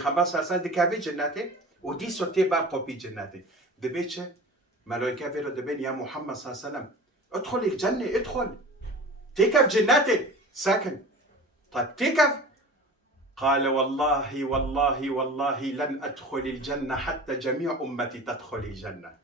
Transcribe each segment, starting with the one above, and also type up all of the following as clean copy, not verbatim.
پیغمبر صلی الله علیه و دکاوی جنته و دی سوتی بار قوبی جنته دبیچ ملائکه ویرو دبین یا محمد صلی الله علیه و سلم ادخل الجنه ادخل تيكف جنته ساكن طيب تيكف قال والله والله والله لن ادخل الجنه حتى جميع امتي تدخل الجنه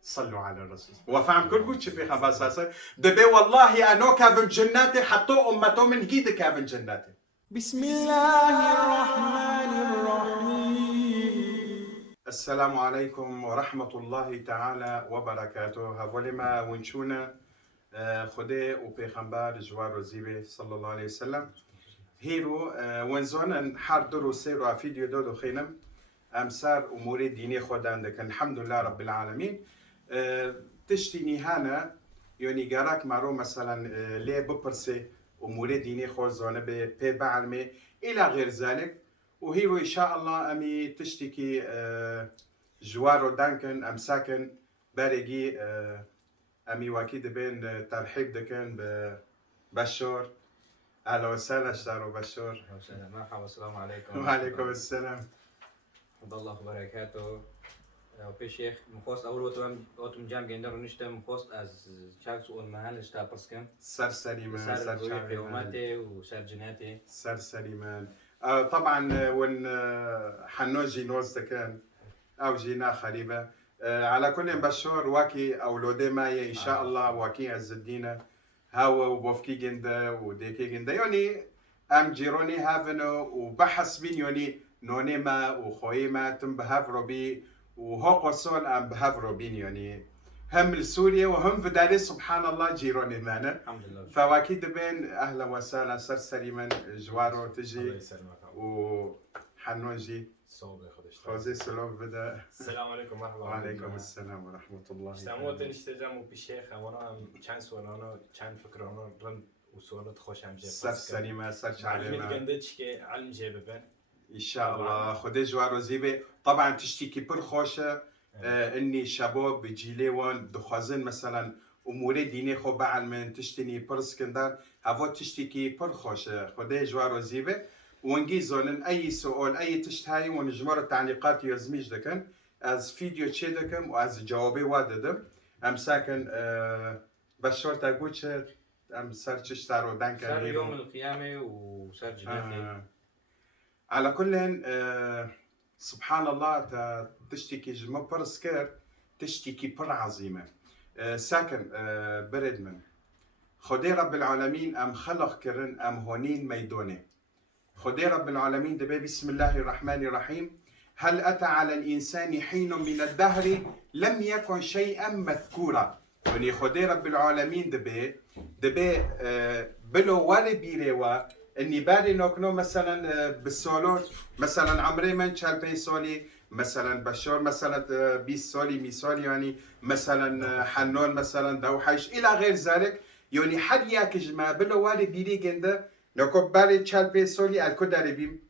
صلوا على الرسول وفهم كل قلت في خباصة دبي والله أنا كافن جناتي حطوا أمته من جيد كافن جناتي بسم الله الرحمن الرحيم. السلام عليكم ورحمة الله تعالى وبركاته هقول ما ونشونا خده وبيغمبر جوار وزيبه صلى الله عليه وسلم هيرو ونزونا حردرو سيرو فيديو دودو خينم أمسار أمور ديني خود عندك الحمد لله رب العالمين تشتيني هانا يعني جارك معرو مثلا ليه ببرسي أمور ديني خود زونه بي بعلمي إلى غير ذلك وهيرو إن شاء الله أمي تشتكي جوارو دانكن أمساكن بارجي أمي واكيد بين ترحيب دكن ببشور أهلا وسهلا شارو بشور مرحبا والسلام عليكم. وعليكم السلام حمد الله وبركاته. وبشيخ مخوست أول وقتم جام جندر ونشتم مخوست از چند سؤال محل اشتا پرسکم سر سليمان سر سر شعبي قيوماتي وسر جناتي سر سليمان طبعا وين حنوجي نوز كان او جينا خريبه على كل بشور واكي اولودي ماي ان شاء الله واكي عز الدين هاو وبوفكي جندا وديكي جندا يعني ام جيروني هافنو وبحث بين يعني نونيما وخويما تم بهافرو بي وهو قصول ام بهافرو بين يعني هم لسوريا وهم في داري سبحان الله جيروني معنا الحمد لله. فواكيد بين اهلا وسهلا سر سليمان جوارو الله تجي يسلمك. وحنوجي صوبي خدش. خوزي سلوف بدا السلام عليكم مرحبا. وعليكم السلام ورحمة الله اشتموت نشتجم وبشيخ وانا چند سوال انا چند فکر انا رن وسوالات خوشم جه. سر سليمة سر علم شعليمة الجندش که علم جه ببن. ان شاء الله خدي جوارو زيبه طبعا تشتكي بر خوشه اني شباب بجيليون دخوازن مثلا امور ديني خو بعلمن تشتني بر اسكندر هفو تشتكي بر خوشه خدي جوارو زيبه ونجي زونن اي سؤال اي تشتهاي ونجمر التعليقات يزميج دكن از فيديو تشي دكم واز جوابي واددم ام ساكن بشور تاقوش ام سر تشتارو دانكن سر يوم القيامة وسر جناتي. على كل سبحان الله تشتكي جمع برسكر تشتكي بر عظيمة ساكن برد من خدي رب العالمين أم خلق كرن أم هونين ميدوني خدي رب العالمين دبي بسم الله الرحمن الرحيم هل أتى على الإنسان حين من الدهر لم يكن شيئا مذكورا يعني خدي رب العالمين دبي بلو والي بيريوا اني باري نوكنو مثلا بالسولور مثلا عمري من شال بي سولي مثلا بشور مثلا 20 سولي ميسولي يعني مثلا حنون مثلا دوحش الى غير ذلك يعني حد ياكج ما بلو والي بيري جنده نوكو باري شال بي سولي الكداري بيم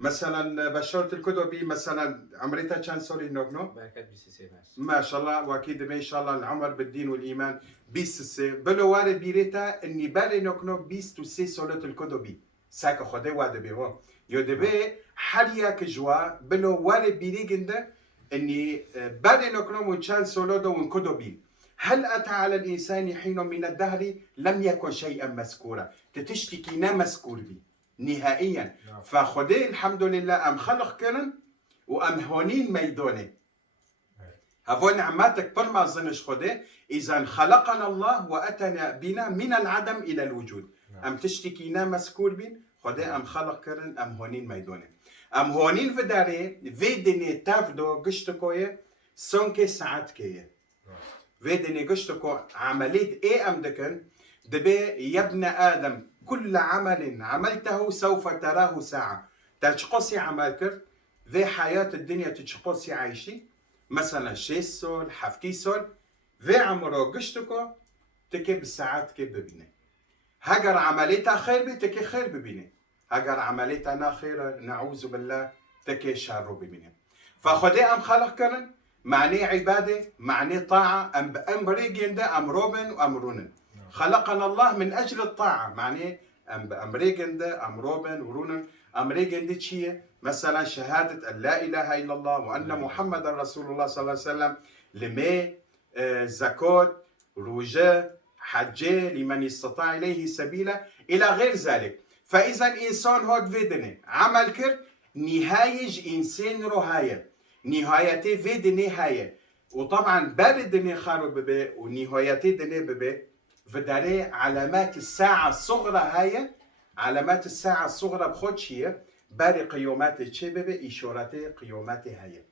مثلا بشورت الكتبي مثلا عمريتها كان سولي نوكنو بركات بسيسي ناس. ما شاء الله واكيد ما شاء الله العمر بالدين والايمان بيس بلو واري بيريتا اني بالي نوكنو بيس تو سي سولت الكدبي ساكا خدي واد بيهو يودبي حاليا كجوا بلو واري بيري جنده اني بالي نوكنو وكان سولودو ونكدبي هل اتى على الانسان حين من الدهر لم يكن شيئا مذكورا تتشتكي نا مذكور بي نهائيا فخدي الحمد لله ام خلق كرن وام هونين ميدوني هفو نعماتك بر ما ظنش خدي اذا خلقنا الله واتنا بنا من العدم الى الوجود ام تشتكي نا مذكور بين خدي ام خلق كرن ام هونين ميدوني ام هونين في داري في دني تافدو قشتكويه سونكي ساعات كيه في دني قشتكو عمليه ايه ام دكن دبي يا ابن ادم كل عمل عملته سوف تراه ساعة تشقصي عملك في حياة الدنيا تشقصي عايشي مثلا شيسول حفتيسول في عمره قشتكو تكي بالساعات كي ببيني هاجر عمليتها خير بي تكي خير ببيني هاجر عمليتها نا خير نعوذ بالله تكي شر ببيني فخدي ام خلق كرن معني عبادة معني طاعة ام بريجين ده ام روبن وام رونن خلقنا الله من أجل الطاعة معني أمريكندا أمروبن ورونن أمريكندا تشيه مثلا شهادة أن لا إله إلا الله وأن محمد رسول الله صلى الله عليه وسلم لمي زكاة روجة حجة لمن استطاع إليه سبيلا إلى غير ذلك. فإذا إنسان هاد فيدني عمل كر نهاية إنسان رهاية نهايته فيدني هاي وطبعا بردني خارب ببي ونهايته دني ببي فداري علامات الساعة الصغرى هاي علامات الساعة الصغرى بخوتشية باري قيومات تشببي إشاراتي قيوماتي هاي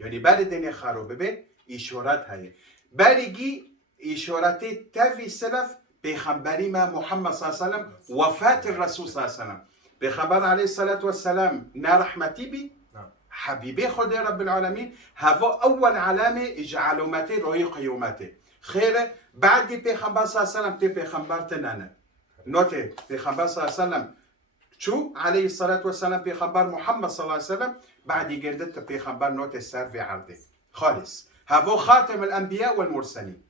يعني بردني خارب ببي إشارات هاي باريجي إشاراتي تافي سلف بخبري ما محمد صلى الله عليه وسلم وفاة الرسول صلى الله عليه وسلم بخبر عليه الصلاة والسلام نا رحمتي بي حبيبي خدي رب العالمين هذا أول علامة إجعالوماتي روي قيوماتي خير بعد بيخبر صلى الله عليه وسلم تي بيخبر تنانا نوتي بيخبر صلى الله عليه وسلم شو عليه الصلاة والسلام بيخبر محمد صلى الله عليه وسلم بعد يقدت بيخبر نوتي السار في عرضه خالص هذا خاتم الأنبياء والمرسلين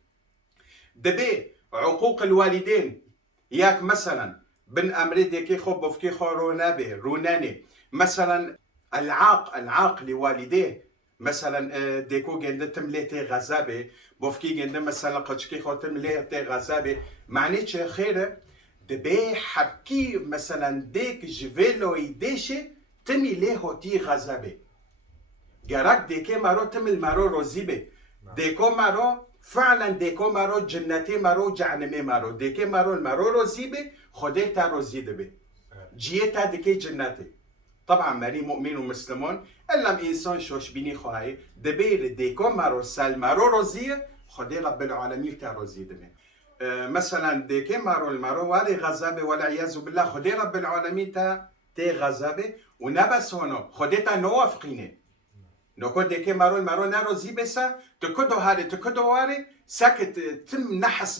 دبي عقوق الوالدين ياك مثلا بن أمري ديكي خو بوفكي خو رونابي روناني مثلا العاق لوالديه مثلا ديكو جند تمليتي غزابي بوفكي جند مثلا قشكي خو تمليتي غزابي معنيتش خير دبي حكي مثلا ديك جفيلو يديشي تمي ليه هوتي غزابي جراك ديكي مارو تمل مارو روزيبي ديكو مارو فعلا ديكو مارو جنتي مارو جعنمي مارو ديكي مارو المارو روزيبي خدي تا روزيده بي جيتا ديكي جنتي طبعا ماري مؤمن ومسلمون الا انسان شوش بيني خواهي دبير ديكو مارو سال مارو روزيه خدي رب العالمين تا روزيده بي مثلا ديكي مارو المارو واري غزابي والعياذ بالله خدي رب العالمين تا تي غزابي ونبس هونو خدي تا نوافقيني نوكو ديكي مارو المارو نارو زيبسا تكدو هاري تكدو واري ساكت تم نحس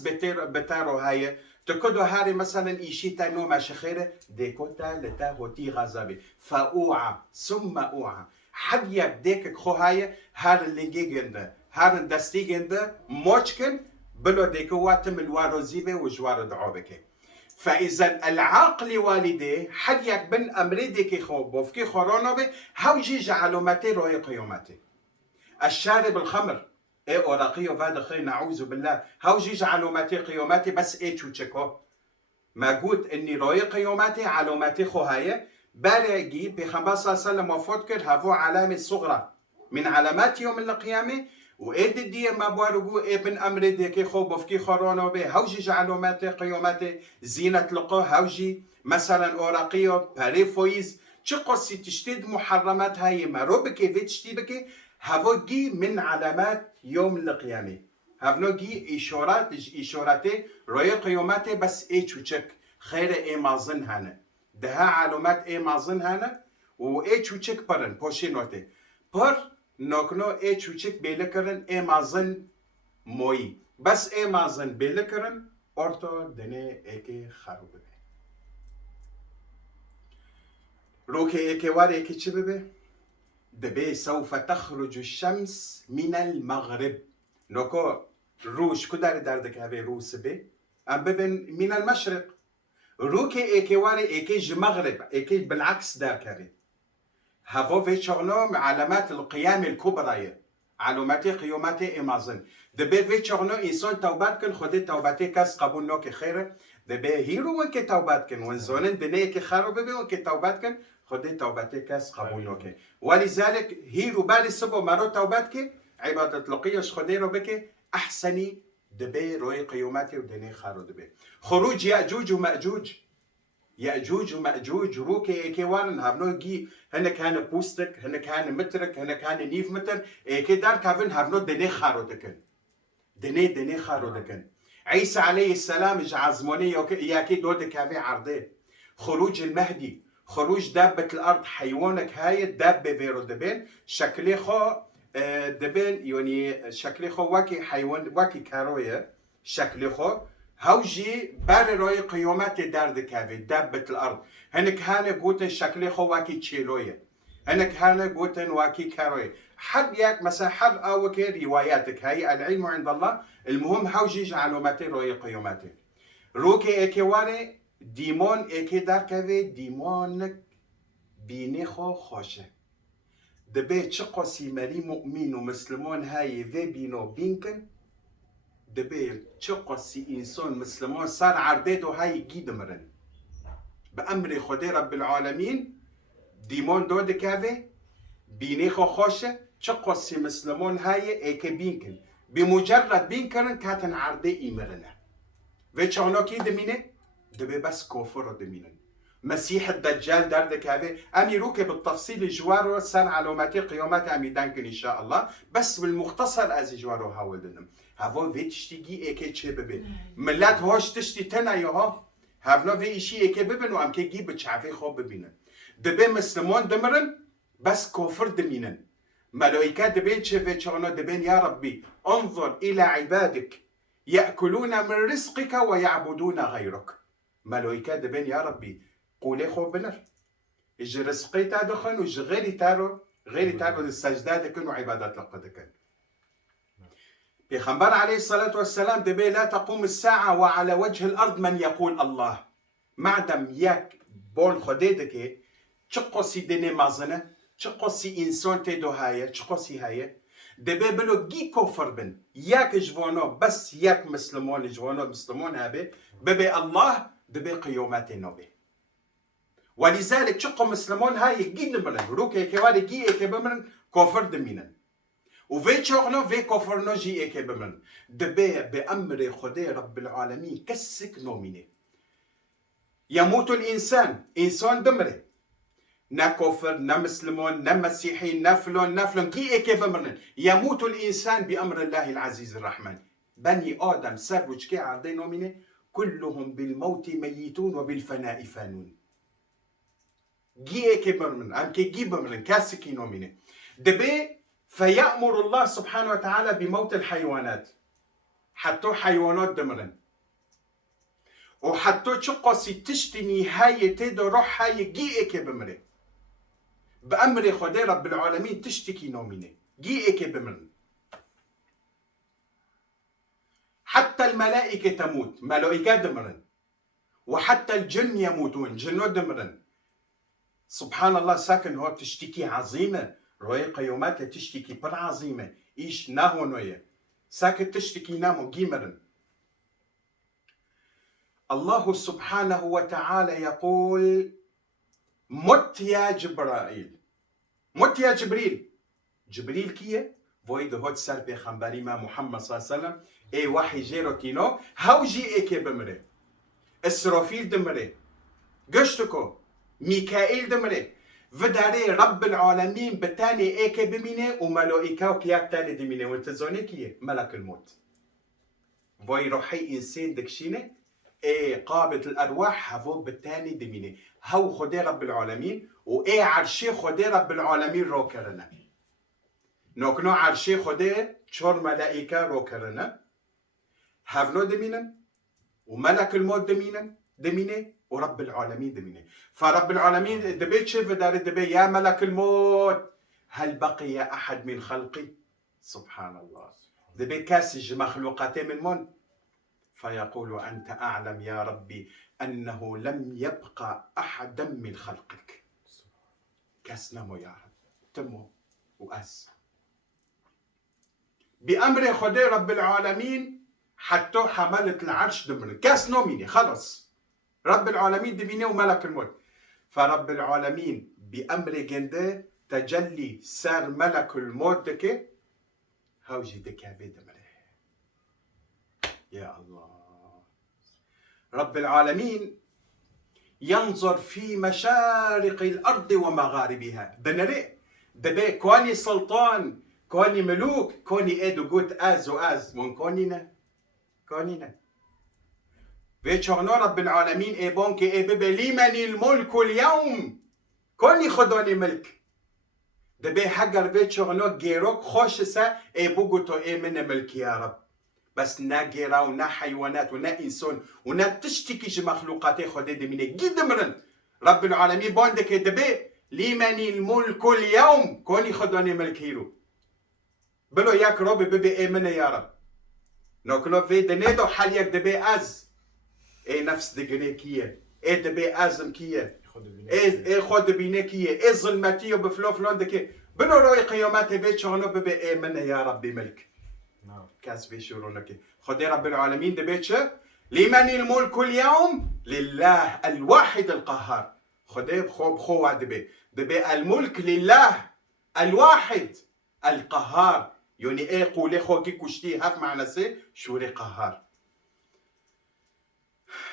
بتارو هاي تكدو هاري مثلا إيشي تانو ما شخيرة ديكوتا لتا هوتي غزابي فأوعى ثم أوعى حد يبديك خو هاي هار اللي جيجندا هار الدستي جندا موشكن بلو ديكو واتم الوارو زيبي وجوار دعوبك فإذا العاقل والديه حد يكبن أمريدك خو بوفكي خورونوبي هاوجي جعلوماتي روي قيوماتي الشارب الخمر ايه اوراقيو فاد خي نعوذ بالله هاوجي جعلوماتي قيوماتي بس ايه تشوتشكو ما قلت اني روي قيوماتي علوماتي خو هاي بارجي بخمسة صلى الله عليه وسلم وفوتكر هافو علامة صغرى من علامات يوم القيامة وإيد الدية ما بوارجو ابن أمر ديكي خو بفكي خورونو به هاوجي جعلوماتي قيوماتي زينة لقو هاوجي مثلا أوراقيو باريفويز تشقصي تشتيد محرمات هاي ما بكي في تشتي بكي هافو جي من علامات يوم القيامة هافنو جي إشاراتي روي قيوماتي بس إيه تشوشك خير إيه مازن هانا دها علامات إيه مازن هانا وإيه تشوشك برن بوشي نوتي بر نوكنو اي چوچک بیلکرن اي مازن موي بس اي مازن بیلکرن اورتو دنه ايكي خروبه روكي ايكي وار ايكي چه ببه دبي سوف تخرج الشمس من المغرب نوكو روش كدار دردك هبه روس بي ام ببن من المشرق روكي ايكي وار ايكي جمغرب ايكي بالعكس دار كاري هافو في شغنو علامات القيام الكبرى علامات قيوماتي إمازن دبي في شغنو إنسان توبات كن خدي توباتي كاس قبول نوك خير دبي هيرو وانك توبات كن وانزونن دنيك خارو ببي وانك توبات كن خدي توباتي كاس قبول نوك ولذلك هيرو بالي سبو مرو توبات كن عبادة لقيش خديرو بك أحسني دبي روي قيوماتي ودني خارو دبي خروج يأجوج ومأجوج يأجوج ومأجوج روكي ايكي وارن هافنو جي هنا كان بوستك هنا كان مترك هنا كان نيف متر ايكي دار كافن هافنو دني خارو دكن دني خارو دكن عيسى عليه السلام جعزموني ياكي دود كافي عرضي خروج المهدي خروج دابة الأرض حيوانك هاي دابة بيرو دبين شكلي خو دبين يعني شكلي خو واكي حيوان واكي كاروية شكلي خو هاوجي بار روي قيومات دارد كافي دابة الأرض هنك هانا قوتن شكلي خو واكي تشيلوية هنك هانا قوتن واكي كاروية حد ياك مثلا حد أوكي رواياتك هاي العلم عند الله المهم هاوجي جعلوماتي روي قيوماتي روكي اكيواري دیمان ایکی در کوی دیمانک بینی خو خوشه دبی چه قاسی مری مؤمن و مسلمان های و بینو بینکن دبي تشقصي إنسان مسلمان صار عرداد وهاي جيد مرن بأمر خدي رب العالمين ديمون دود كافي بيني خوشة تشقصي مسلمان هاي إيك بينكن بمجرد بينكن كاتن عردي إمرنا ويتشانو كي دمينه دبي بس كفر دمينن مسيح الدجال درد كافي أمي روكي بالتفصيل جواره سن علاماتي قيامات أمي دانكن إن شاء الله بس بالمختصر از جواره هاول دنم هوا في تشتيجي ايكي تشي ببين ملات هاش تشتي تنا يوها هفنا في اشي ايكي ببين وام كي جيب تشعفي خوب ببينن دبي مسلمون دمرن بس كفر دمينن ملائكة دبين تشي تشانا دبين يا ربي انظر الى عبادك يأكلون من رزقك ويعبدون غيرك ملائكة دبين يا ربي قولي خوب بنر اجي رزقي تادخن وجي غيري تارو السجدة دكن وعبادات لقدكن پیغمبر علیه الصلاة والسلام دبی لا تقوم الساعة وعلى وجه الأرض من يقول الله معدم یک بول خوده دکه چه قصی دنی مازنه چه قصی انسان تدو هایه چه قصی هایه دبی بلو گی کفر بن یک جوانا بس یک مسلمان جوانا مسلمان هبه ببی الله دبی قیامت نبی ولذلك چه مسلمان هایه گی نمرن روکه اکواری گی اکه بمرن کفر دمینن وفي شغله في كفرنا جي ايكي بمن دبي بأمر خدي رب العالمين كسك نوميني يموت الإنسان إنسان دمري نا كفر نا مسلمون نا مسيحي نا فلان كي ايكي بمن يموت الإنسان بأمر الله العزيز الرحمن بني آدم سر وشكي عرضي نوميني كلهم بالموت ميتون وبالفناء فانون جي ايكي بمن ام كي جي بمن كاسكي نوميني دبي فيأمر الله سبحانه وتعالى بموت الحيوانات حتى حيوانات دمرن وحتى تشقصي تشتني هاي تدو روح هاي جي ايكي بمري بأمر خدي رب العالمين تشتكي نوميني جي ايكي بمرن حتى الملائكة تموت ملائكة دمرن وحتى الجن يموتون جنود دمرن سبحان الله ساكن هو تشتكي عظيمة روي قيومات تشتكي بر عظيمة إيش ناهو نوية ساكت تشتكي نامو جيمرن الله سبحانه وتعالى يقول مت يا جبرائيل مت يا جبريل جبريل كيه ويد هوت سر بيخنبري ما محمد صلى الله عليه وسلم اي وحي جيرو كينو هاو جي ايكي بمري اسرافيل دمري قشتكو ميكائيل دمري وداري رب العالمين بتاني ايكي بمينه وملائكه وكياك تاني دمينه وانت زوني كيه ملك الموت وي روحي انسان دكشينه اي قابض الارواح هفو بتاني دمينه هو خدي رب العالمين واي عرشي خدي رب العالمين روكرنا نوكنو عرشي خدي چور ملائكه روكرنا هفنو دمينن وملك الموت دمينه ورب العالمين دمينه فرب العالمين دبيت شوف دار دبي يا ملك الموت هل بقي أحد من خلقي سبحان الله دبي كاسج مخلوقاتي من من فيقول أنت أعلم يا ربي أنه لم يبقى أحدا من خلقك كاسنمو يا رب تمو وأس بأمر خدي رب العالمين حتى حملت العرش دمر كاس نوميني خلص رب العالمين دمينه وملك الموت فرب العالمين بأمر جنده تجلي سار ملك الموت دكي هاوجي دكي دمره يا الله رب العالمين ينظر في مشارق الأرض ومغاربها بنري دبي كوني سلطان كوني ملوك كوني ايدو قوت از وآز من كونينا ويشغنا رب العالمين ايبون كي ايبي لمن الملك اليوم كوني خدوني ملك دبي حقر ويشغنا جيروك خوش سا ايبو قوتو اي من ملك يا رب بس نا جيرا ونا حيوانات ونا انسان ونا تشتكيش مخلوقاتي خدي دميني جد مرن رب العالمين بوندك دبي لمن الملك اليوم كوني خدوني ملك هيرو بلو ياك ربي ببي اي من يا رب نوكلو في دنيدو حاليك دبي از اي نفس دقنيكية ايه دبي ازم كيه خود ايه خود بينه كيه ايه ظلمتيه بفلو فلون دكي بنو روي قيامات بيت شغنو ببي ايه من يا ربي ملك نعم كاس في شورونك خدي رب العالمين دبيتش لمن الملك اليوم لله الواحد القهار خدي خو دبي الملك لله الواحد القهار يعني ايه قولي خو كي كشتي هاف معنى سي شوري قهار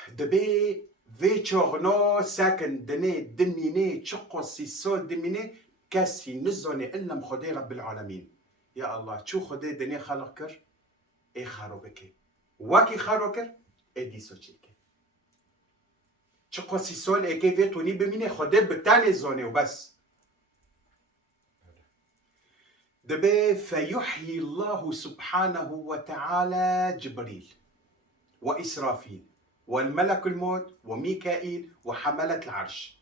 دبي في تشورنو ساكن دني دميني تشقو سيسول دميني كاسي نزوني الا مخدي رب العالمين يا الله شو خدي دني خلقكر اي خاروبكي واكي خاروكر اي دي سوتشيكي تشقو سيسول اي كيفي توني بميني خدي بتاني زوني وبس دبي فيحيي الله سبحانه وتعالى جبريل وإسرافيل والملك الموت وميكائيل وحملة العرش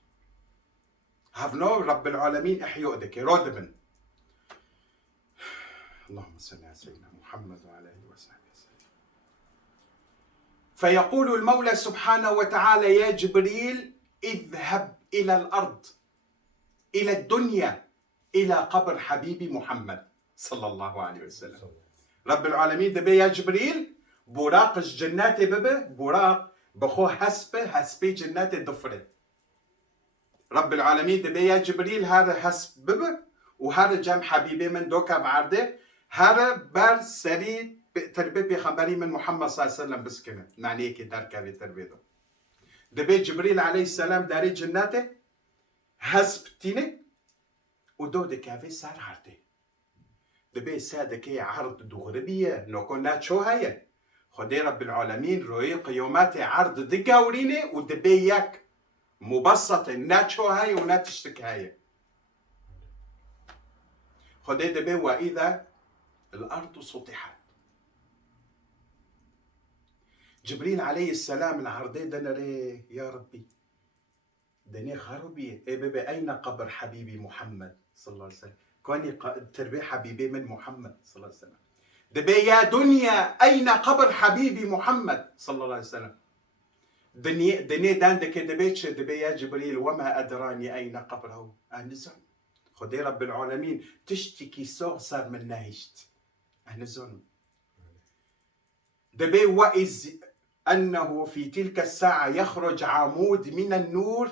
هفنو رب العالمين احيو دكي رودبن اللهم صل على سيدنا محمد وعلى اله وصحبه وسلم فيقول المولى سبحانه وتعالى يا جبريل اذهب الى الارض الى الدنيا الى قبر حبيبي محمد صلى الله عليه وسلم رب العالمين دبي يا جبريل براق الجنات ببه براق بخو هسبي جنات الدفرة رب العالمين دبي يا جبريل هذا هسب ببه وهذا جام حبيبي من دوكا بعرده هذا بار سري تربية بخبري من محمد صلى الله عليه وسلم بس كنا معني كي دار كافي تربيته دبي جبريل عليه السلام داري جناته هسب تيني ودو كافي صار عرده دبي سادكي عرض دغربية نكون ناتشو هاي خدي رب العالمين روي قيومات عرض دقاوريني ودبي ياك مبسط ناتشو هاي وناتشتك هاي خدي دبي وإذا الأرض سطحت جبريل عليه السلام العرضي دنري يا ربي دني خربي اي بيبي أين قبر حبيبي محمد صلى الله عليه وسلم كوني تربي حبيبي من محمد صلى الله عليه وسلم دبي يا دنيا أين قبر حبيبي محمد صلى الله عليه وسلم دني دان دك دبيتش دبي يا جبريل وما أدراني أين قبره أنزل خدي رب العالمين تشتكي صار من ناهشت أنزل دبي وإذ أنه في تلك الساعة يخرج عمود من النور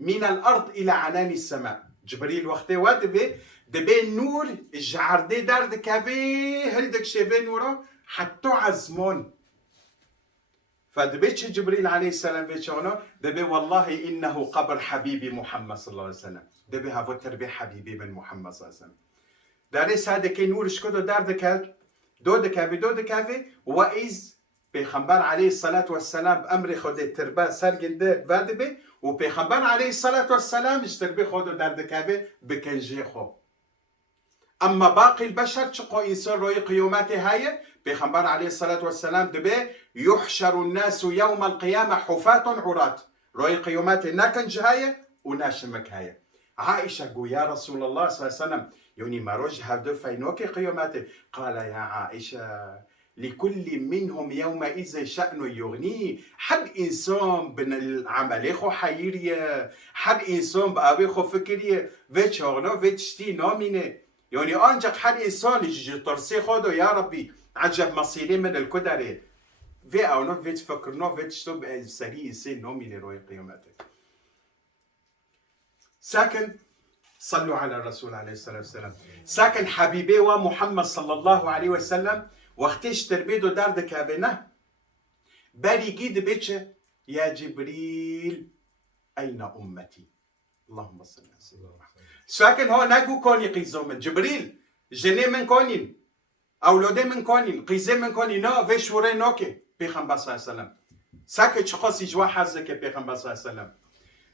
من الأرض إلى عنان السماء جبريل وقته ودبي دبي النور جعردي دارد كافي هلدك شيفي نورا حتى عزمون فدبيتش جبريل عليه السلام بيتشغنو دبي والله إنه قبر حبيبي محمد صلى الله عليه وسلم دبي هافو تربي حبيبي من محمد صلى الله عليه وسلم داريس هذا كي نور شكدو دارد كافي دو كافي وإذ بيخنبر عليه الصلاة والسلام بأمر خود تربا سرقن ده فادبي وبيخنبر عليه الصلاة والسلام اشتربي خودو دارد كافي بكنجي خو أما باقي البشر تشقو إنسان روي قيوماتي هاي بيخنبر عليه الصلاة والسلام دبي يحشر الناس يوم القيامة حفاة عراة روي قيوماتي ناكنج هاي وناشمك هاي عائشة قو يا رسول الله صلى الله عليه وسلم يوني مروج هادو فينوكي قيوماتي قال يا عائشة لكل منهم يومئذ شأن يغنيه حد إنسان بن العمل خو حيرية حد إنسان بأبي خو فكرية فيت شغنو فيت شتي نامينه يعني أنجق حد إنسان يجي ترسي خودو يا ربي عجب مصيري من الكدري في أو نو فيت فكرنو فيت شتو بسري إنسان نامينه روي قيامته ساكن صلوا على الرسول عليه الصلاة والسلام ساكن حبيبي ومحمد صلى الله عليه وسلم وقتش تربيدو داردك هابنا بالي جيد بيتش يا جبريل أين أمتي اللهم صل على سيدنا محمد ساكن هو ناقو كوني قيزو من جبريل جني من كونين أولادي من كونين قيزي من كونين نا في شوري نوكي بيخنبا صلى الله عليه وسلم ساكن شخصي جوا حزك بيخنبا صلى الله عليه وسلم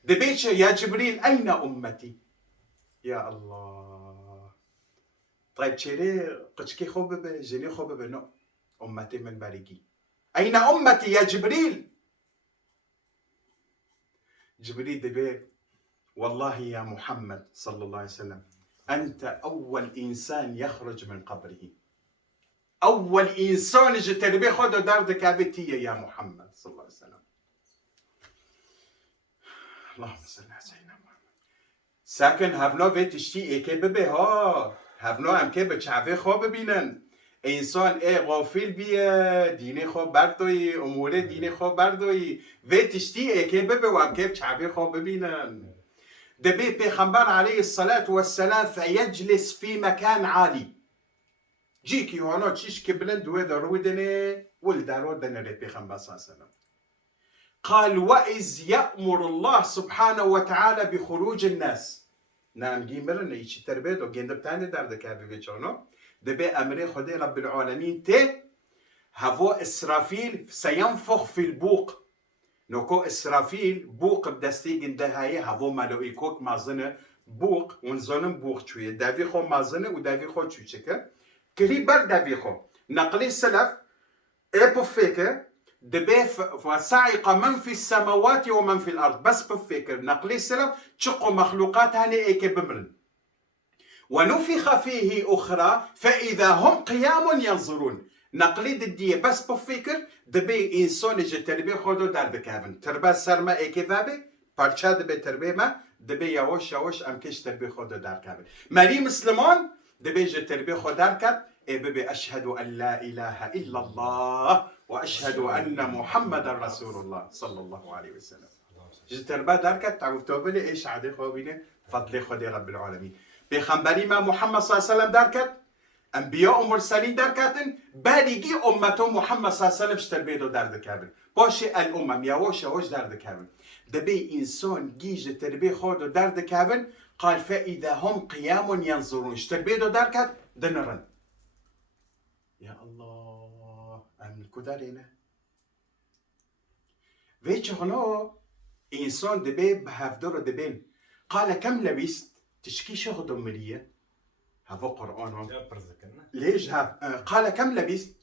دبيتش يا جبريل أين أمتي يا الله طيب تشيري قشكي خوببه جني خوببه نو أمتي من باريكي أين أمتي يا جبريل جبريل دبي والله يا محمد صلى الله عليه وسلم أنت أول إنسان يخرج من قبره أول إنسان جتربي خدو دارد كابتية يا محمد صلى الله عليه وسلم اللهم صل على سيدنا محمد. ساکن هفنا وی تشتی ایکه ببه ها، هفنا هم که به چعفه خواه ببینن. انسان ای غافل بیه دینه خواه بردایی، امور دینه خواه بردایی، وی تشتی ایکه ببه و هم که چعفه خواه ببینن. دبي پیغمبر عليه الصلاة والسلام فيجلس في مكان عالي. جيكي هنا تشيش كبلند ودرودني والدارودني لبيغمبر صلى الله عليه وسلم. قال وإذ يأمر الله سبحانه وتعالى بخروج الناس. نعم جيمرن ايش تربيت وجندب تاني دارد كابي بيشانو. دبي أمر خدي رب العالمين تي هو إسرافيل سينفخ في البوق. نوكو إسرافيل بوق بدستي جنده هاي هوا ملائكوك مازنه بوق ونزنم بوق شوية دافي خو مازنه ودافي خو شو شكل كري بر دافي خو نقلي السلف بفكر دبي فصعق من في السماوات ومن في الأرض بس بفكر نقلي السلف تشقوا مخلوقات هاني ايك بمرن ونفخ فيه أخرى فإذا هم قيام ينظرون نقليد الدية بس بفكر دبي إنسان جه تربية خودو در بكافن تربية سرما ايكي ذابي پرچه دبي تربية ما دبي يواش يواش امكش تربية خودو در كافن مري مسلمان دبي جه تربية خود در كاب اي ببي أشهد أن لا إله إلا الله وأشهد أن محمد رسول الله صلى الله عليه وسلم جه تربية در كاب تعرف توبلي ايش عادي خوابينه فضل خودي رب العالمين بيخنبري ما محمد صلى الله عليه وسلم در كاب انبیاء و مرسلین در کتن بالگی امتو محمد صلی الله علیه و سلم تربیت در کردن باشه الامم یواش یواش در کردن دبی انسان گیج تربیت خود در کردن قال فاذا هم قیام ينظرون تربیت در کرد دنرن یا الله امن کدارینه ویچهنا انسان دبی به هفدار دبین قال كم لبست تشكي شغل مليه هذا قرآن ليش قال كم لبثت؟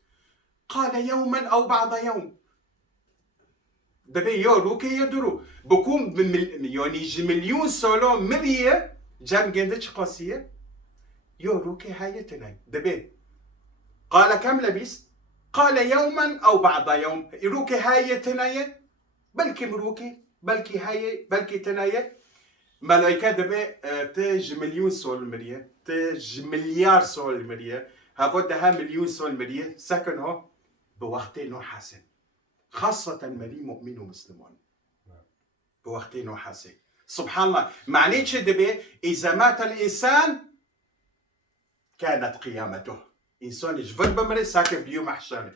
قال يوما أو بعض يوم دبي يوروكي يدرو بكون يعني مليون سالة ملية جام جندش قاسية يوروكي هايتنا دبي قال كم لبثت؟ قال يوما أو بعض يوم يروكي هايتنا بلكي مروكي بلكي هاي بلكي تناية ملائكة دبي تج مليون سول مريه تج مليار سول مريه هذا ده مليون سول مريه سكنه بوقتين حسن خاصة مري مؤمن ومسلمون بوقتين حسن سبحان الله معنيش دبي إذا مات الإنسان كانت قيامته إنسان يجفر بمري ساكن بيوم أحشانه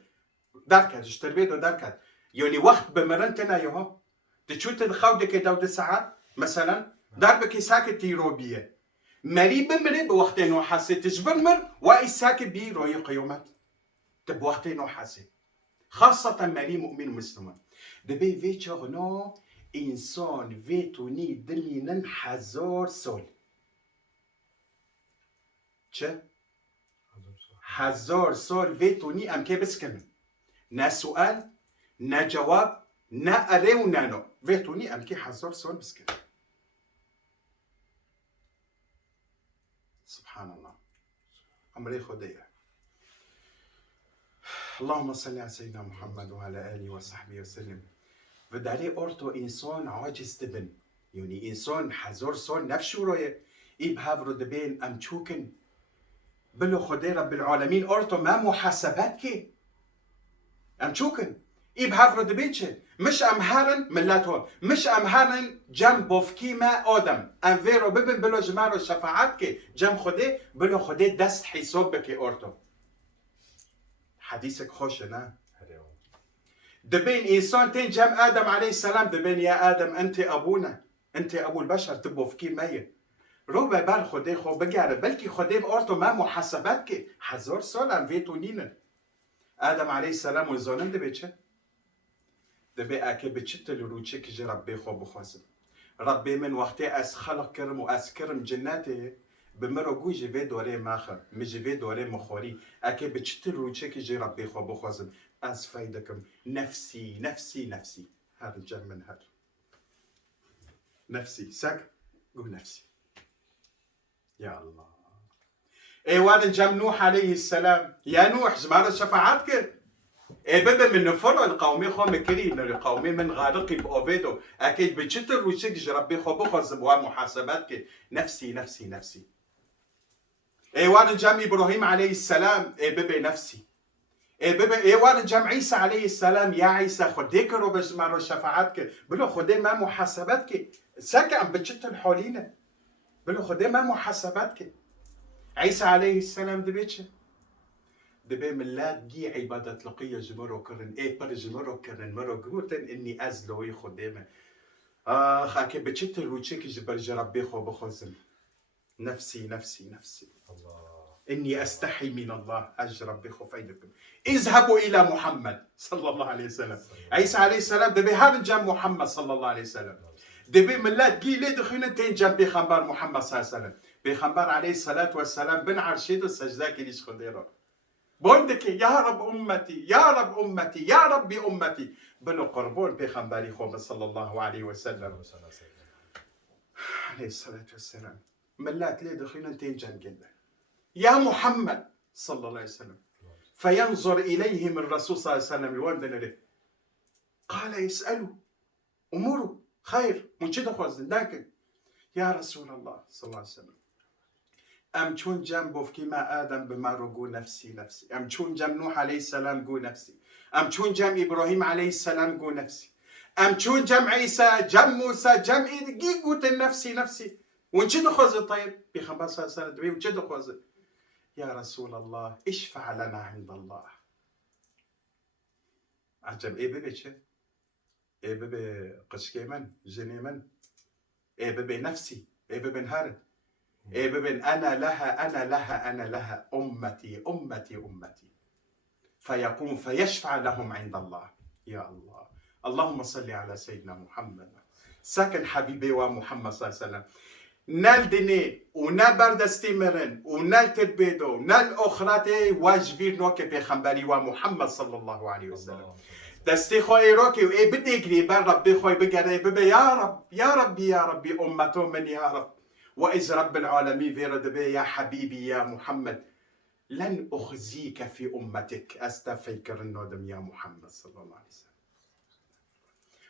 داركت اشتربيته داركت يعني وقت بمرنتنا يوم تشوت تخودك داود ساعات مثلا داربك ساكت تيروبيه مري بمري بوقتين وحاسه تجبرمر وإساك بي روي قيومات تبوقتين وحاسه خاصة مري مؤمن مسلم دبي في شغنو إنسان في توني دلينن حزار سول چه؟ حزار سول في توني أم كي بسكن نا سؤال نا جواب نا أري ونانو في توني أم كي حزار سول بسكن سبحان الله أمري خديه اللهم صل على سيدنا محمد وعلى آله وصحبه وسلم وداري أورتو إنسان عاجز تبن يعني إنسان حزور صون نفسه رويه إبهاب رو دبين أم تشوكن بلو خدي رب العالمين أورتو ما محاسبات كي أم تشوكن إبهاب رو دبين چه مش أمهارن ملاتهم مش أمهارن جم بوفكي ما آدم أم فيرو ببن بلو جمارو شفاعات كي جم خدي بلو خدي دست حساب بكي أورتو حديثك خوش نه دبين إنسان تين جم آدم عليه السلام دبين يا آدم أنت أبونا أنت أبو البشر تبو فكي مية روبا بال خدي خو بقاره بلكي خدي بأورتو ما محاسبات كي حزور سال أم فيتو نينن آدم عليه السلام وزانن دبي چه دبي أكي بچت الروچه كي ربي خو بخواسم ربي من وقتي أس خلق كرم وأس كرم جناته بمرو گوی جوی دوره ماخر می جوی دوره مخوری اکه به چطور روچه که جی ربی خواب بخوازم از فایدکم نفسی نفسی نفسی هر جن من هر نفسی سک گو نفسی یا الله ايوان جم نوح عليه السلام يا نوح زمان الشفاعات كر ببه من نفر القومي خو مكري من القومي من غارقي بأوفيدو أكيد بتشتر وشك جربي خو بخز محاسباتك نفسي نفسي نفسي وان جام إبراهيم عليه السلام ببه نفسي ببه وان جام عيسى عليه السلام يا عيسى خديك رو بجمع شفاعتك بلو خدي ما محاسباتك سكا أم بتشتر حولينا بلو خدي ما محاسباتك عيسى عليه السلام دبيتش دبي من لا تجي عبادة لقية جمرو كرن بر جمرو كرن مرو قوتن إني أزلو يخدمه خاكي بتشتر وشيك جبر جربي خو بخزم نفسي نفسي نفسي الله إني أستحي من الله أجرب بخوف عيدكم اذهبوا إلى محمد صلى الله عليه وسلم عيسى عليه السلام دبي هذا جنب محمد صلى الله عليه وسلم دبي من لا تجي لي دخلنا تين جنب بخبر محمد صلى الله عليه وسلم بخبر عليه الصلاة والسلام بن عرشيد السجداك ليش خديره بوندك يا رب أمتي يا رب أمتي يا رب أمتي بنو قربون بخبر خوب صلى الله عليه وسلم عليه الصلاة والسلام من لا تلي دخلنا تين جنب جنب يا محمد صلى الله عليه وسلم فينظر إليهم الرسول صلى الله عليه وسلم يوندن له قال يسألوا أموره خير من شد خوزن لكن يا رسول الله صلى الله عليه وسلم أم شون جنبه في كما آدم بما رجو نفسي نفسي أم شون جنب نوح عليه السلام جو نفسي أم شون جنب إبراهيم عليه السلام جو نفسي أم شون جنب عيسى جنب موسى جنب إيدي قوت نفسي نفسي ونشد خوزن طيب بخبر صلى الله عليه وسلم ونشد خوزن يا رسول الله اشفع لنا عند الله عجب ببي شو ببي قشكي من جني من ببي نفسي ببي نهار ببي أنا لها أمتي أمتي أمتي فيقوم فيشفع لهم عند الله يا الله اللهم صل على سيدنا محمد سكن حبيبي ومحمد صلى الله عليه وسلم نال دني ونال بردستي مرن ونال تربيدو ونال أخراتي واجبير نوكي بخنبري ومحمد صلى الله عليه وسلم دستي خوي روكي وإيه بدي يقري بر ربي خوي بقري ببي يا رب يا ربي يا ربي أمته من يا رب وإذ رب العالمين في ردبي يا حبيبي يا محمد لن أخزيك في أمتك أستفكر النودم يا محمد صلى الله عليه وسلم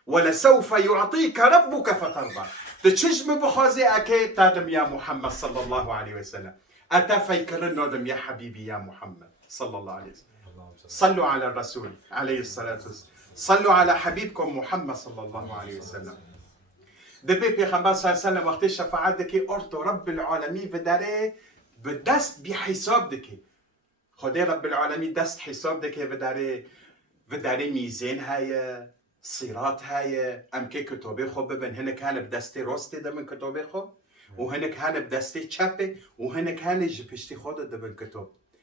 ولسوف يعطيك ربك فترضى تشجم بخوزي أكيد تادم يا محمد صلى الله عليه وسلم أتفكر النودم يا حبيبي يا محمد صلى الله عليه وسلم صلوا على الرسول عليه الصلاة والسلام صلوا على حبيبكم محمد صلى الله عليه وسلم دبي بيغمبر صلى الله عليه وسلم وقت الشفاعات دكي أرتو رب العالمين بداره بدست بحساب دكي خدي رب العالمين دست حساب دكي بداره ميزان هاي صيرات هاي ام كي كتابي خو ببن هنا كان بدستي روستي ده من كتابي خو وهنا كان بدستي تشابي وهنا كان جبشتي خود ده من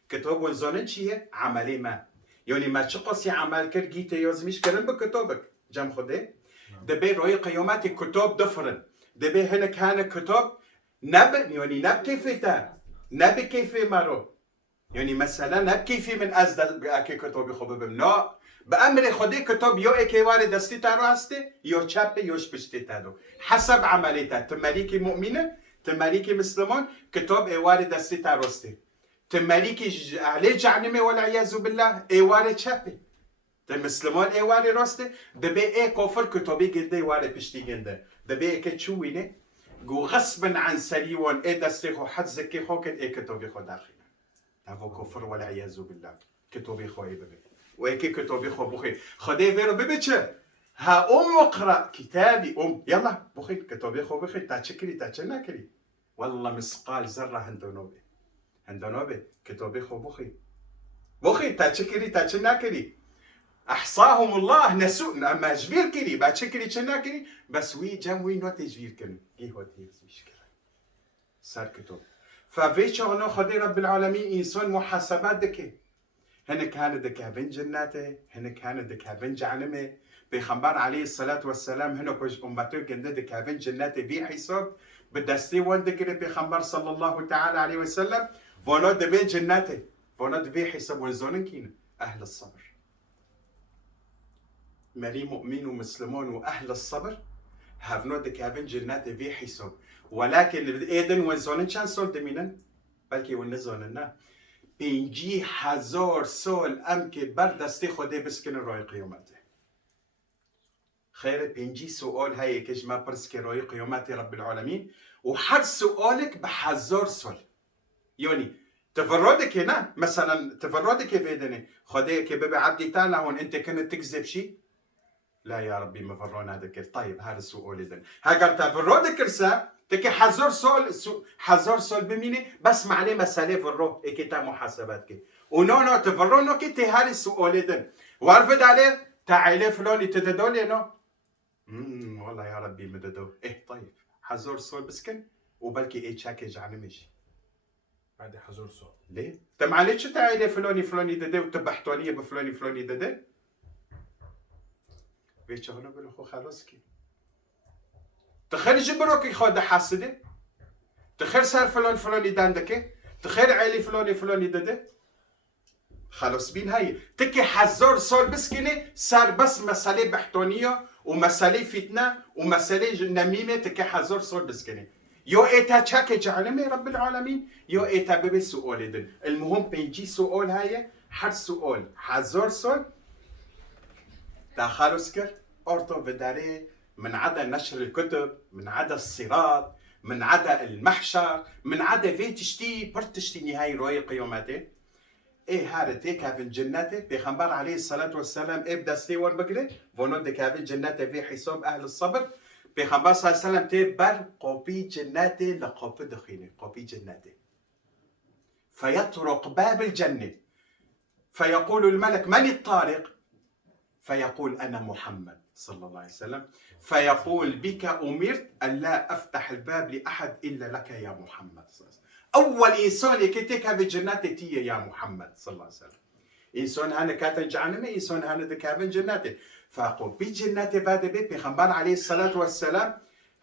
كتاب ونزانن چیه عملی ما یعنی ما چه قصی عمل کرد گیته یازمیش کردن به کتابک جمع خوده دبی روی قیامت کتاب دفرن دبی هنک هنه کتاب نب یعنی نب کیفی تا نب کیفی مرو یعنی مثلا نب کیفی من از اکی کتابی خوبه بم نه به امر خودی کتاب یا اکی وارد دستی تارو هسته یا چپ یاش پشتی تارو حسب عملی تا تمریک مؤمنه تمریک مسلمان کتاب وارد دستی تارو هسته تماليكي عليه جعنمي والعياذ بالله ايواري تشابي تمسلمان ايواري راسته دبي اي كفر كتابي جنده ايواري بشتي جنده دبي اي كتشوينه جو غصبا عن سريون اي دستيخو حد زكي خوكن اي كتابي خو داخل هذا كفر والعياذ بالله كتابي خو اي ببي واي كتابي خو بخي خدي فيرو ببي تشه ها اقرا كتابي يلا بخي كتابي خو بخي تاچكري تاچناكري والله مثقال ذره هندونوبي هندونوبي كتابي خو بخي تاچكري تاچناكري احصاهم الله نسو ما جبير كري با چكري چناكري بس وي جام وي نوت جبير كن ايه هو دي مشكله صار كتب ففيش انه خدي رب العالمين انسان محاسبات دكي هنا كان دكا بن جناته هنا كان دكا بن جهنمه بيخبر عليه الصلاه والسلام هنا كوج امته جنده دكا بن جناته بي حساب بدستي وين دكري بيخبر صلى الله تعالى عليه وسلم فونا دبي جناته فونا دبي حساب وزونن كين اهل الصبر مالي مؤمن ومسلمون واهل الصبر هافنو دكابن جناته في حساب ولكن ايدن وزونن كان صوت دمينن بلكي ونزوننا پنجی هزار سال ام که بر دستی خوده بسکنه روی قیامته. خير پنجی سؤال هاي كش ما برس كروي قيامات رب العالمين وحد سؤالك بحزار سؤال يعني تفردك هنا مثلا تفردك فيدني خدي كبابي عبدي تعالى هون انت كنت تكذب شيء لا يا ربي ما فرون هذا كيف طيب هذا السؤال اذا هاجر تفردك رسا تكي حزار سؤال حزار سؤال بميني بس معناه مساله فرو اكيتا محاسباتك ونو تفرونو كي هذا السؤال اذا وعرفت عليه تعالى فلان تددولي نو والله يا ربي مددو ايه طيب حزور سول بسكن وبلكي ايه شاكي جعنمش بعد حزور صوت ليه؟ انت معلش تعالي فلاني دده وتبحتوا علي بفلاني دده بيتش هنا بلخو خلاص كي تخيل جبروك خود حاسده تخيل صار فلاني داندك تخيل عيلي فلاني دده خلاص بين هاي تكي حزور سول بسكني صار بس مسألة بحتونية ومسألة فتنة ومسألة نميمة تكي حزور سول بسكني يو ايتا تشاكي جعلمي رب العالمين يو ايتا ببي سؤال دن المهم بيجي سؤال هاي حد سؤال حزور سول داخلوا سكر أرطو بداري من عدا نشر الكتب من عدا الصراط من عدا المحشر من عدا في تشتي برتشتي نهاية روي قيوماتي ايه هذا كافن جنته بيغمبر عليه الصلاة والسلام ابدا سيوان بقله ونود كافن جنته في حساب اهل الصبر بيغمبر صلى الله عليه وسلم تبر قوبي جنته لقوب دخينه قوبي جنته فيطرق باب الجنة فيقول الملك من الطارق فيقول انا محمد صلى الله عليه وسلم فيقول بك امرت ان لا افتح الباب لاحد الا لك يا محمد صلى الله عليه وسلم أول إنسان يكتك بجناتي تي يا محمد صلى الله عليه وسلم إنسان هنا كاتن جعنمي إنسان هنا دكابن جناتي فأقول بجناتي بعد بيت بيخبر عليه الصلاة والسلام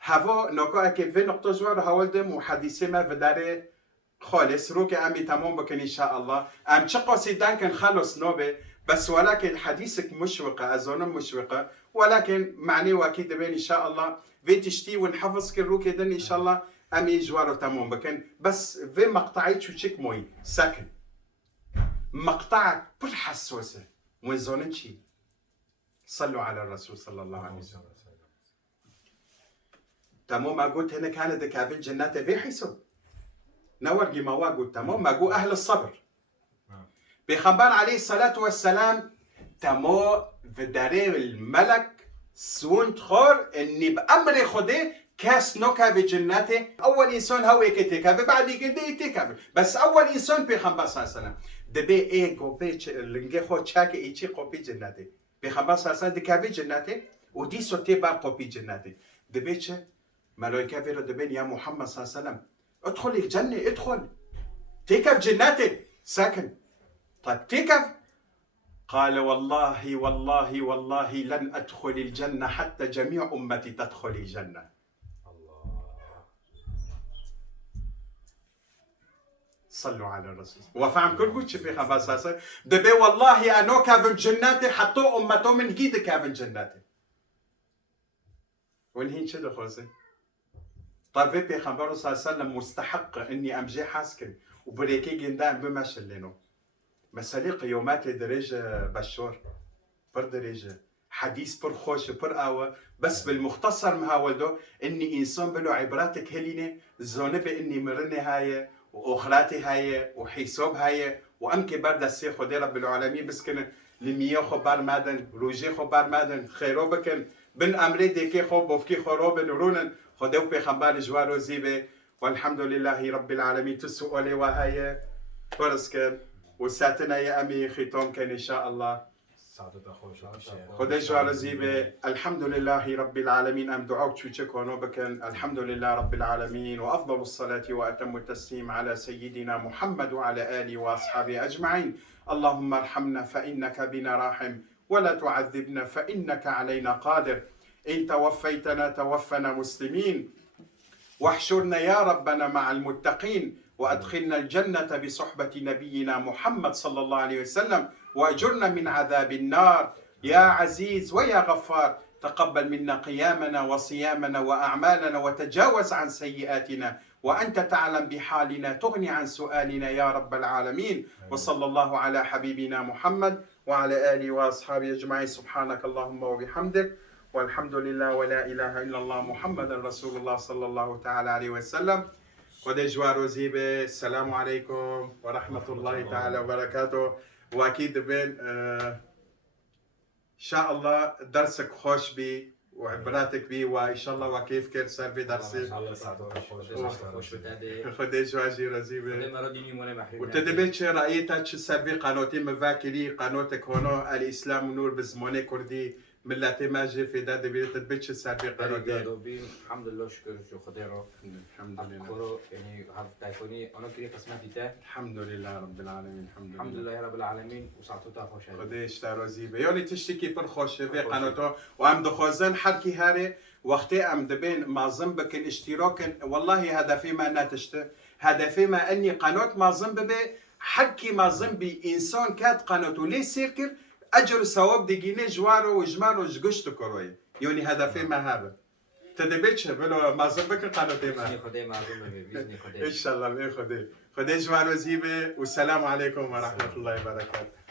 هوا نقطة كيف نقطة جوار هولدم وحديث ما بداره خالص روك أمي تمام بكن إن شاء الله أم شقة سيدان كان خلص نوبة بس ولكن حديثك مشوقة أظن مشوقة ولكن معني وأكيد بين إن شاء الله بيتشتي ونحفظ كروك يدن إن شاء الله أمي جواره تمام بكن بس في مقطعي شو تشيك موي ساكن مقطعك بر حسوسة وين زوننشي صلوا على الرسول صلى الله عليه وسلم تمام ما قلت هنا كانت كافل جنات في حسب نورجي ما قلت تمام ما قو أهل الصبر بخبر عليه الصلاة والسلام تمام في داري الملك سون تخور إني بأمر خده كاس نوكا في جناته أول إنسان هو يكتكافي بعد يقدر يتكافي بس أول إنسان بيخبر صلى الله عليه وسلم دبي إيه قوبي لنجي خو شاك إيشي قوبي جناته بيخبر صلى الله عليه وسلم دكافي جناته ودي سوتي بار قوبي جناته دبيتش ملايكة في دبين يا محمد صلى الله عليه وسلم ادخل الجنة ادخل تكاف جناته ساكن طيب تكاف قال والله لن أدخل الجنة حتى جميع أمتي تدخل الجنة صلوا على الرسول وفهم كل قلت في خمسة دبي والله أنا كافن جناتي حطوا أمته من جيد كافن جناتي والهين شدو خوزي طيب في خبر صلى الله عليه وسلم مستحق إني أمجي حاسكن وبريكي جندان بمشلينو مسالي يومات درجة بشور بر درجة حديث بر خوش بر آوة بس بالمختصر مهاولدو إني إنسان بلو عبراتك هليني زونب إني مرني هاي وأخراتي هاي وحساب هاي وأمك برد السي خدي رب العالمين بس كن لمية خبار مادن روجي خبار مادن خيرو بكن بن أمري ديكي خوب وفكي خروب نورون خديو بخبار جوارو زيبه والحمد لله رب العالمين تسؤالي وهاي فرسكن وساتنا يا أمي ختام كان إن شاء الله خدي جوار زيبه الحمد لله رب العالمين أم دعوك شوشك ونوبكن الحمد لله رب العالمين وأفضل الصلاة وأتم التسليم على سيدنا محمد وعلى آله وأصحابه أجمعين اللهم ارحمنا فإنك بنا راحم ولا تعذبنا فإنك علينا قادر إن توفيتنا توفنا مسلمين واحشرنا يا ربنا مع المتقين وأدخلنا الجنة بصحبة نبينا محمد صلى الله عليه وسلم وأجرنا من عذاب النار يا عزيز ويا غفار تقبل منا قيامنا وصيامنا وأعمالنا وتجاوز عن سيئاتنا، وأنت تعلم بحالنا تغني عن سؤالنا يا رب العالمين. وصلى الله على حبيبنا محمد وعلى آله وأصحابه أجمعين. سبحانك اللهم وبحمدك والحمد لله ولا إله إلا الله محمد رسول الله صلى الله تعالى عليه وسلم. خدای جوار و زیبه. السلام عليكم ورحمة الله تعالى وبركاته. وأكيد بين إن شاء الله درسك خوش بي وعبراتك بي، وإن شاء الله وكيف كير سر بي درسي. خوش بده. خدای جوار جی زیبه. خدای مرا دینی مونه محرم. وتدبي چه رأيتا چه سربي قناتي مفاكري قناتك هنا الإسلام نور بزمانه كردي ملتي ماجي في دا دبي تدبي چه سربي قناتي. الحمد لله شکر جو خدای را. الحمد لله. کورو یعنی هفت تایفونی آنها کی قسمتی ته. الحمد لله رب العالمين. الحمد لله رب العالمین و ساعتو تا خوش هست. خدای اشترازی به یعنی تشتکی پر خوشه به قناتا و هم دخوازن هر کی هره وقتی هم دبین معظم بکن اشتراکن والله هدفي ما نتشته هدفي ما اني قناه معظم ببه هر کی معظم بی انسان کات قناتو لی سیرکر اجر و ثواب دیگینه جوارو و جمار و جگشت کروی یعنی هدفي ما هذا تدبي چه بلو معظم بکن قناتی ما بیزنی خدای مردم ببی بیزنی خدای. ان شاء الله به خدای خدای جوار و زیبه و سلام علیکم و رحمت الله و برکاته.